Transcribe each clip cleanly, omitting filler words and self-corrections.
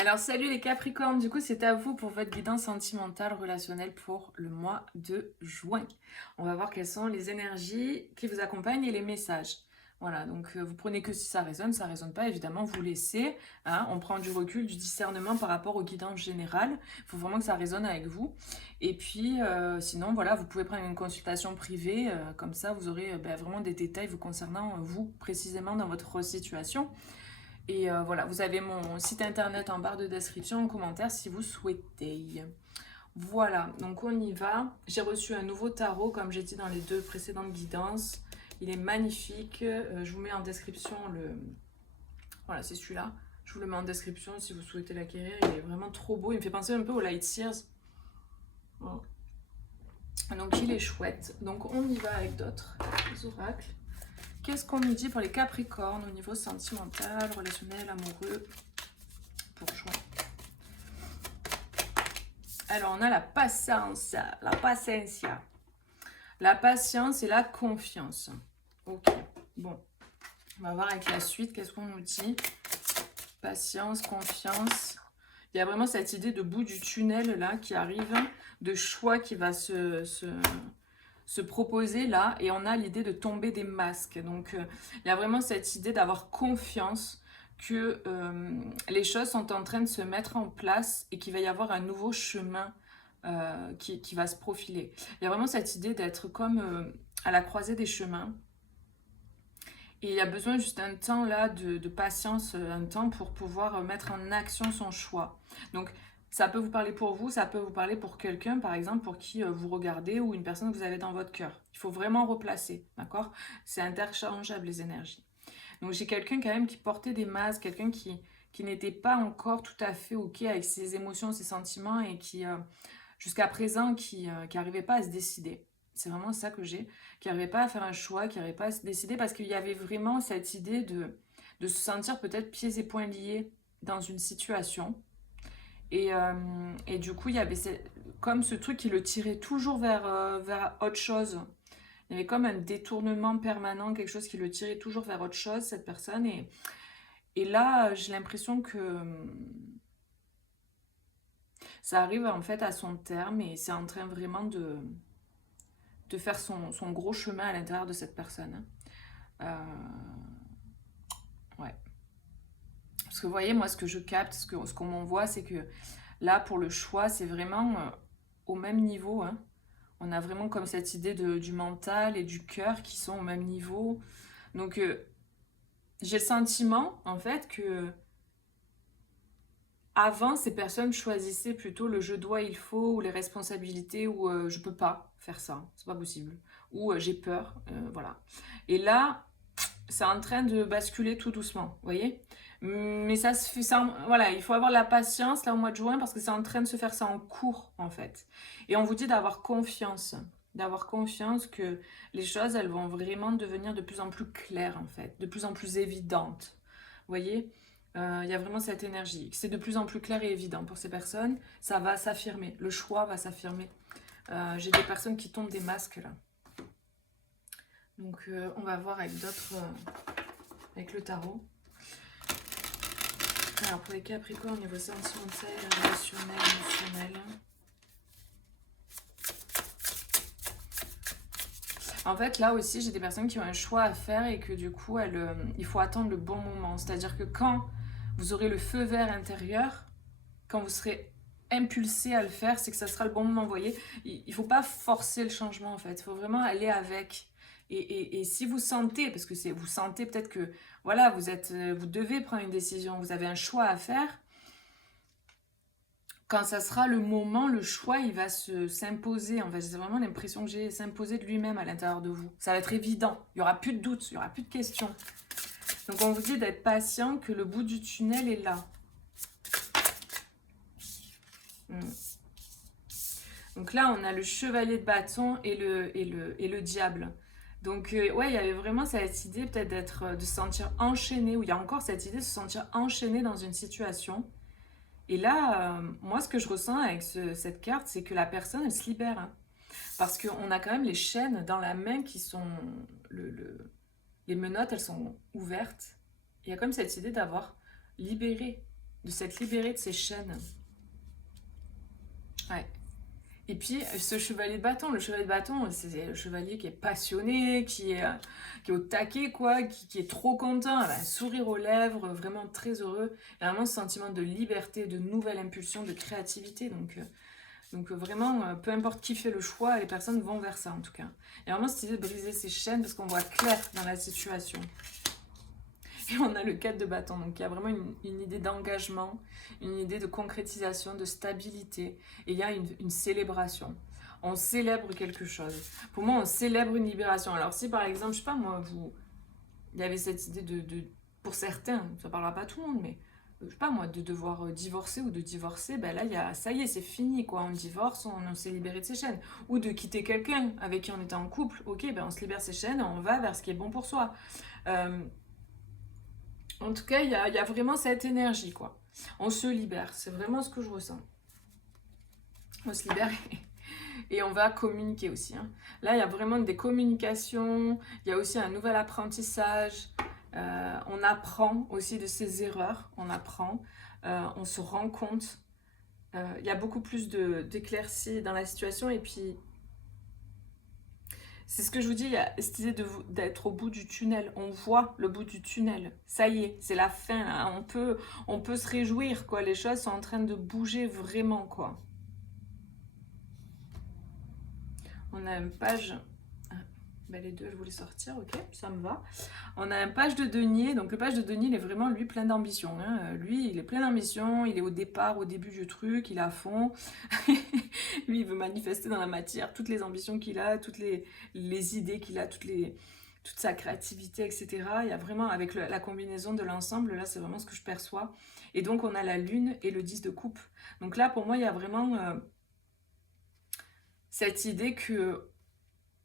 Alors salut les Capricornes, du coup c'est à vous pour votre guidance sentimentale relationnelle pour le mois de juin. On va voir quelles sont les énergies qui vous accompagnent et les messages. Voilà, donc vous prenez que si ça résonne pas, évidemment vous laissez. Hein, on prend du recul, du discernement par rapport aux guidances générales. Il faut vraiment que ça résonne avec vous. Et puis sinon voilà, vous pouvez prendre une consultation privée, comme ça vous aurez vraiment des détails vous concernant vous précisément dans votre situation. Et voilà, vous avez mon site internet en barre de description, en commentaire si vous souhaitez. Voilà, donc on y va. J'ai reçu un nouveau tarot, comme j'ai dit dans les deux précédentes guidances. Il est magnifique. Je vous mets en description le... Voilà, c'est celui-là. Je vous le mets en description si vous souhaitez l'acquérir. Il est vraiment trop beau. Il me fait penser un peu au Light Sears. Bon. Donc il est chouette. Donc on y va avec d'autres oracles. Qu'est-ce qu'on nous dit pour les Capricornes au niveau sentimental, relationnel, amoureux pour juin? Alors, on a la patience, la paciencia. La patience et la confiance. Ok, bon. On va voir avec la suite, qu'est-ce qu'on nous dit? Patience, confiance. Il y a vraiment cette idée de bout du tunnel, là, qui arrive, de choix qui va se proposer, là. Et on a l'idée de tomber des masques. Donc, il y a vraiment cette idée d'avoir confiance que les choses sont en train de se mettre en place et qu'il va y avoir un nouveau chemin qui va se profiler. Il y a vraiment cette idée d'être comme à la croisée des chemins. Et il y a besoin juste d'un temps là de patience, un temps pour pouvoir mettre en action son choix. Donc ça peut vous parler pour vous, ça peut vous parler pour quelqu'un par exemple pour qui vous regardez ou une personne que vous avez dans votre cœur. Il faut vraiment replacer, d'accord? C'est interchangeable les énergies. Donc j'ai quelqu'un quand même qui portait des masques, quelqu'un qui n'était pas encore tout à fait OK avec ses émotions, ses sentiments et qui, jusqu'à présent, qui n'arrivait pas à se décider. C'est vraiment ça que j'ai, qui n'arrivait pas à faire un choix, qui n'arrivait pas à se décider parce qu'il y avait vraiment cette idée de se sentir peut-être pieds et poings liés dans une situation. Et du coup, il y avait comme ce truc qui le tirait toujours vers autre chose. Il y avait comme un détournement permanent, quelque chose qui le tirait toujours vers autre chose, cette personne. Et là, j'ai l'impression que ça arrive en fait à son terme et c'est en train vraiment de faire son gros chemin à l'intérieur de cette personne. Ouais. Parce que vous voyez, moi, ce que je capte, ce qu'on m'envoie, c'est que là, pour le choix, c'est vraiment au même niveau. Hein. On a vraiment comme cette idée du mental et du cœur qui sont au même niveau. Donc, j'ai le sentiment, en fait, que avant, ces personnes choisissaient plutôt le je dois, il faut, ou les responsabilités, ou je peux pas faire ça, c'est pas possible, ou j'ai peur, voilà. Et là, c'est en train de basculer tout doucement, vous voyez? Mais ça se fait, voilà, il faut avoir la patience là au mois de juin parce que c'est en train de se faire ça en cours en fait. Et on vous dit d'avoir confiance que les choses elles vont vraiment devenir de plus en plus claires en fait, de plus en plus évidentes. Vous voyez? Il y a vraiment cette énergie. C'est de plus en plus clair et évident pour ces personnes. Ça va s'affirmer. Le choix va s'affirmer. J'ai des personnes qui tombent des masques là. Donc on va voir avec d'autres, avec le tarot. Alors pour les Capricornes, niveau sentimental, relationnel, émotionnel. En fait, là aussi, j'ai des personnes qui ont un choix à faire et que du coup, il faut attendre le bon moment. C'est-à-dire que quand vous aurez le feu vert intérieur, quand vous serez impulsé à le faire, c'est que ça sera le bon moment. Vous voyez, il ne faut pas forcer le changement en fait. Il faut vraiment aller avec. Et si vous sentez, parce que vous sentez peut-être que voilà, vous devez prendre une décision, vous avez un choix à faire. Quand ça sera le moment, le choix, il va s'imposer. En fait, c'est vraiment l'impression que j'ai s'imposer de lui-même à l'intérieur de vous. Ça va être évident. Il n'y aura plus de doute, il n'y aura plus de questions. Donc on vous dit d'être patient, que le bout du tunnel est là. Donc là, on a le chevalier de bâton et le diable. Donc ouais, il y avait vraiment cette idée peut-être de se sentir enchaîné, ou il y a encore cette idée de se sentir enchaîné dans une situation. Et là, moi, ce que je ressens avec cette carte, c'est que la personne, elle se libère. Hein. Parce qu'on a quand même les chaînes dans la main qui sont... les menottes, elles sont ouvertes. Il y a comme cette idée d'avoir libéré de s'être libéré de ses chaînes. Ouais. Et puis, ce chevalier de bâton, le chevalier de bâton, c'est le chevalier qui est passionné, qui est au taquet, quoi, qui est trop content, un sourire aux lèvres, vraiment très heureux. Et vraiment ce sentiment de liberté, de nouvelle impulsion, de créativité. Donc vraiment, peu importe qui fait le choix, les personnes vont vers ça en tout cas. Et vraiment cette idée de briser ses chaînes parce qu'on voit clair dans la situation. Et on a le 4 de bâton, donc il y a vraiment une idée d'engagement, une idée de concrétisation, de stabilité, et il y a une célébration. On célèbre quelque chose. Pour moi, on célèbre une libération. Alors si par exemple, je sais pas moi, il y avait cette idée pour certains, ça parlera pas à tout le monde, mais je sais pas moi, de devoir divorcer ou de divorcer, ben là, ça y est, c'est fini, quoi. On divorce, on s'est libéré de ses chaînes. Ou de quitter quelqu'un avec qui on était en couple, ok, ben on se libère de ses chaînes, on va vers ce qui est bon pour soi. En tout cas, il y a vraiment cette énergie, quoi. On se libère, c'est vraiment ce que je ressens. On se libère et on va communiquer aussi. Hein. Là, il y a vraiment des communications, il y a aussi un nouvel apprentissage. On apprend aussi de ses erreurs, on apprend, on se rend compte. Il y a beaucoup plus d'éclaircies dans la situation et puis c'est ce que je vous dis, il y a cette idée d'être au bout du tunnel. On voit le bout du tunnel. Ça y est, c'est la fin. Hein. On peut se réjouir, quoi. Les choses sont en train de bouger vraiment, quoi. On a une page... Ben les deux, je voulais sortir, ok, ça me va. On a un page de denier. Donc le page de denier, il est vraiment, lui, plein d'ambition. Hein. Lui, il est plein d'ambition. Il est au début du truc. Il est à fond. Lui, il veut manifester dans la matière toutes les ambitions qu'il a, toutes les idées qu'il a, toute sa créativité, etc. Il y a vraiment, avec la combinaison de l'ensemble, là, c'est vraiment ce que je perçois. Et donc, on a la lune et le 10 de coupe. Donc là, pour moi, il y a vraiment cette idée que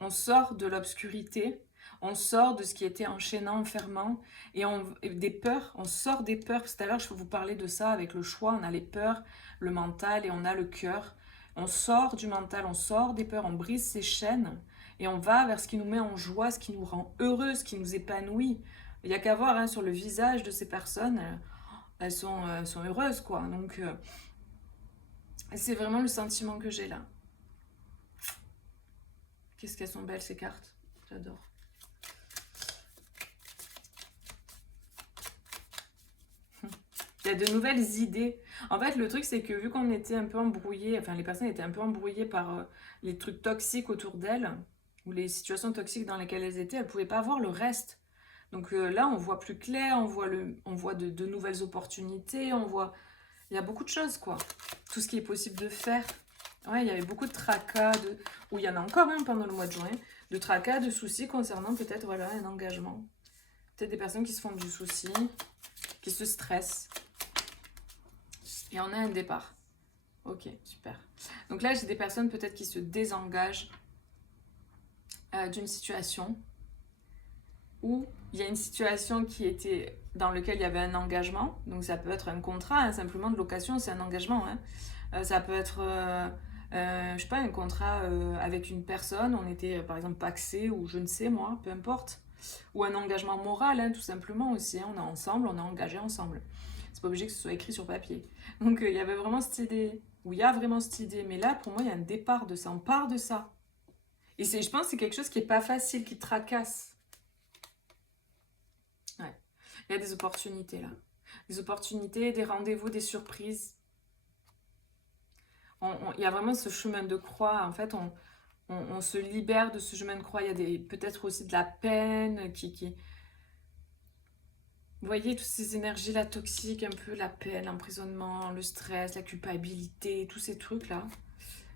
on sort de l'obscurité, on sort de ce qui était enchaînant, enfermant, et des peurs, on sort des peurs. Parce que tout à l'heure, je peux vous parler de ça avec le choix, on a les peurs, le mental et on a le cœur. On sort du mental, on sort des peurs, on brise ses chaînes, et on va vers ce qui nous met en joie, ce qui nous rend heureux, ce qui nous épanouit. Il n'y a qu'à voir hein, sur le visage de ces personnes, elles sont heureuses, quoi. Donc, c'est vraiment le sentiment que j'ai là. Qu'est-ce qu'elles sont belles ces cartes. J'adore. Il y a de nouvelles idées. En fait, le truc, c'est que vu qu'on était un peu embrouillés, enfin, les personnes étaient un peu embrouillées par les trucs toxiques autour d'elles, ou les situations toxiques dans lesquelles elles étaient, elles ne pouvaient pas voir le reste. Donc là, on voit plus clair, on voit de nouvelles opportunités, il y a beaucoup de choses, quoi. Tout ce qui est possible de faire. Ouais, il y avait beaucoup de tracas, ou il y en a encore un pendant le mois de juin, de tracas, de soucis concernant peut-être voilà, un engagement. Peut-être des personnes qui se font du souci, qui se stressent. Et on a un départ. Ok, super. Donc là, j'ai des personnes peut-être qui se désengagent d'une situation où il y a une situation qui était dans laquelle il y avait un engagement. Donc ça peut être un contrat, hein, simplement de location, c'est un engagement. Hein. Ça peut être... je sais pas, un contrat avec une personne, on était par exemple pacsé ou je ne sais moi, peu importe. Ou un engagement moral, hein, tout simplement aussi. Hein, on est ensemble, on est engagé ensemble. C'est pas obligé que ce soit écrit sur papier. Donc il y avait vraiment cette idée, ou il y a vraiment cette idée, mais là pour moi il y a un départ de ça, on part de ça. Et je pense que c'est quelque chose qui est pas facile, qui tracasse. Ouais. Il y a des opportunités là. Des opportunités, des rendez-vous, des surprises. Il y a vraiment ce chemin de croix. En fait, on se libère de ce chemin de croix. Il y a peut-être aussi de la peine qui... Vous voyez, toutes ces énergies-là toxiques, un peu la peine, l'emprisonnement, le stress, la culpabilité, tous ces trucs-là.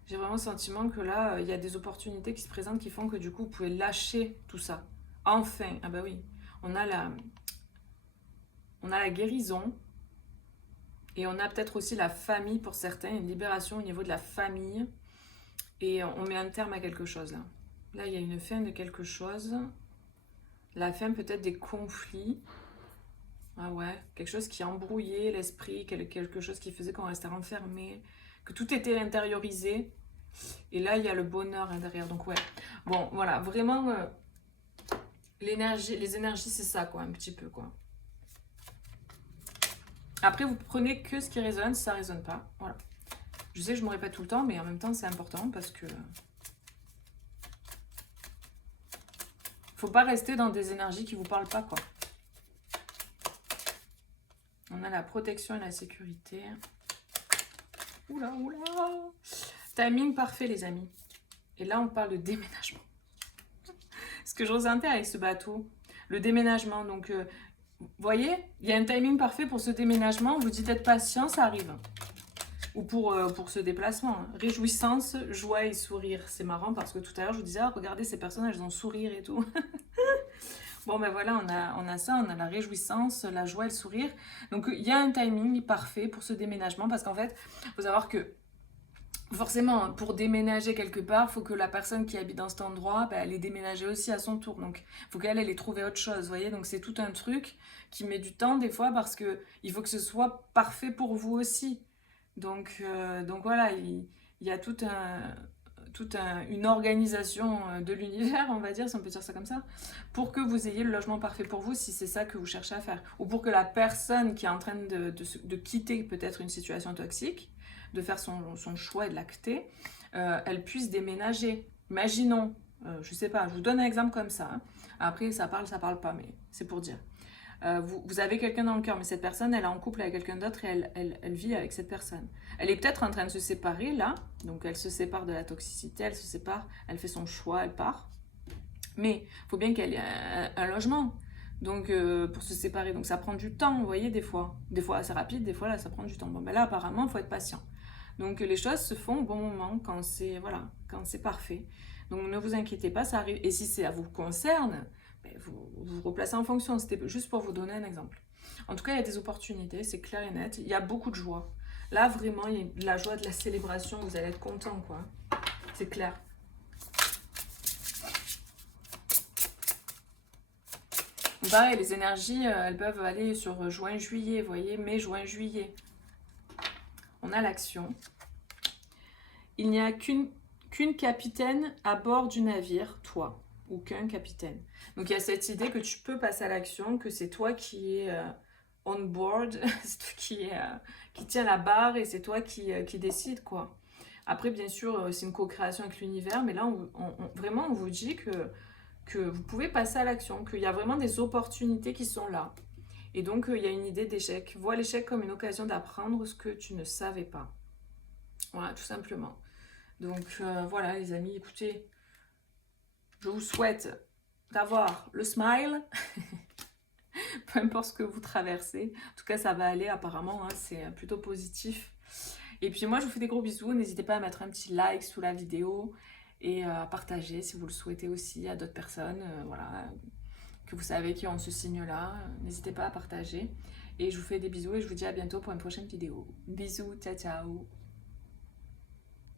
J'ai vraiment le sentiment que là, il y a des opportunités qui se présentent qui font que du coup, vous pouvez lâcher tout ça. Enfin, ah bah oui, on a la guérison. Et on a peut-être aussi la famille pour certains, une libération au niveau de la famille. Et on met un terme à quelque chose là. Là, il y a une fin de quelque chose. La fin peut-être des conflits. Ah ouais, quelque chose qui embrouillait l'esprit, quelque chose qui faisait qu'on restait renfermé, que tout était intériorisé. Et là, il y a le bonheur à l'intérieur. Donc ouais, bon, voilà, vraiment, les énergies, c'est ça, quoi, un petit peu, quoi. Après, vous prenez que ce qui résonne, si ça résonne pas. Voilà. Je sais que je me répète tout le temps, mais en même temps, c'est important parce que... Faut pas rester dans des énergies qui vous parlent pas, quoi. On a la protection et la sécurité. Oula, oula. Timing parfait, les amis. Et là, on parle de déménagement. Ce que je ressentais avec ce bateau, le déménagement. Donc, vous voyez, il y a un timing parfait pour ce déménagement. Vous dites être patient, ça arrive. Ou pour ce déplacement. Réjouissance, joie et sourire. C'est marrant parce que tout à l'heure, je vous disais, ah, regardez, ces personnes, elles ont sourire et tout. Bon, ben voilà, on a ça, on a la réjouissance, la joie et le sourire. Donc, il y a un timing parfait pour ce déménagement parce qu'en fait, il faut savoir que forcément, pour déménager quelque part, il faut que la personne qui habite dans cet endroit, ben, elle ait déménagé aussi à son tour. Donc, il faut qu'elle ait trouvé autre chose, vous voyez. Donc, c'est tout un truc qui met du temps des fois parce qu'il faut que ce soit parfait pour vous aussi. Donc voilà, il y a une organisation de l'univers, on va dire, si on peut dire ça comme ça, pour que vous ayez le logement parfait pour vous, si c'est ça que vous cherchez à faire. Ou pour que la personne qui est en train de quitter peut-être une situation toxique, de faire son choix et de l'acter, elle puisse déménager. Imaginons, je sais pas, je vous donne un exemple comme ça. Hein. Après, ça parle pas, mais c'est pour dire. Vous avez quelqu'un dans le cœur, mais cette personne, elle est en couple avec quelqu'un d'autre et elle vit avec cette personne. Elle est peut-être en train de se séparer là, donc elle se sépare de la toxicité, elle se sépare, elle fait son choix, elle part. Mais il faut bien qu'elle ait un logement, donc pour se séparer. Donc ça prend du temps, vous voyez, des fois. Des fois c'est rapide, des fois là ça prend du temps. Bon ben là apparemment, il faut être patient. Donc les choses se font au bon moment, quand c'est voilà, quand c'est parfait. Donc ne vous inquiétez pas, ça arrive. Et si ça vous concerne, vous replacez en fonction. C'était juste pour vous donner un exemple. En tout cas, il y a des opportunités, c'est clair et net. Il y a beaucoup de joie. Là, vraiment, il y a de la joie, de la célébration. Vous allez être content, quoi. C'est clair. Pareil, les énergies, elles peuvent aller sur juin, juillet, vous voyez, mai, juin, juillet. On a l'action. Il n'y a qu'une capitaine à bord du navire, toi, ou qu'un capitaine. Donc il y a cette idée que tu peux passer à l'action, que c'est toi qui es on board, c'est toi qui tient la barre et c'est toi qui décide, quoi. Après, bien sûr, c'est une co-création avec l'univers, mais là, vraiment, on vous dit que vous pouvez passer à l'action, qu'il y a vraiment des opportunités qui sont là. Et donc, il y a une idée d'échec. Vois l'échec comme une occasion d'apprendre ce que tu ne savais pas. Voilà, tout simplement. Donc, voilà, les amis, écoutez, je vous souhaite d'avoir le smile, peu importe ce que vous traversez. En tout cas, ça va aller apparemment, hein, c'est plutôt positif. Et puis moi, je vous fais des gros bisous. N'hésitez pas à mettre un petit like sous la vidéo et à partager si vous le souhaitez aussi à d'autres personnes, voilà, que vous savez qui ont ce signe-là. N'hésitez pas à partager. Et je vous fais des bisous et je vous dis à bientôt pour une prochaine vidéo. Bisous, ciao, ciao.